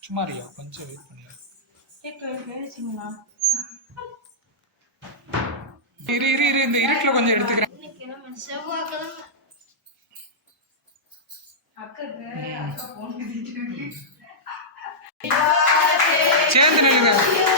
주말이야 언제 왜 보내요? 이리 이리 이리 이리겠 아까 그 아까 게 되게 제안 드리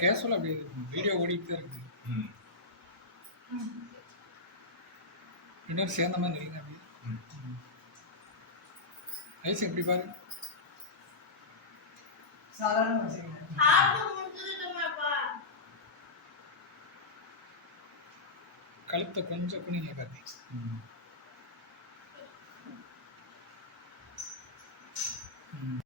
casual அப்படி video ஓடிக்கிட்டு தான் இருக்கு இன்னொரு சேர்ந்த மாதிரி நிறைய அப்படி வயசு எப்படி பாரு கழுத்தை கொஞ்சம் குனிங்க பார்த்தீங்க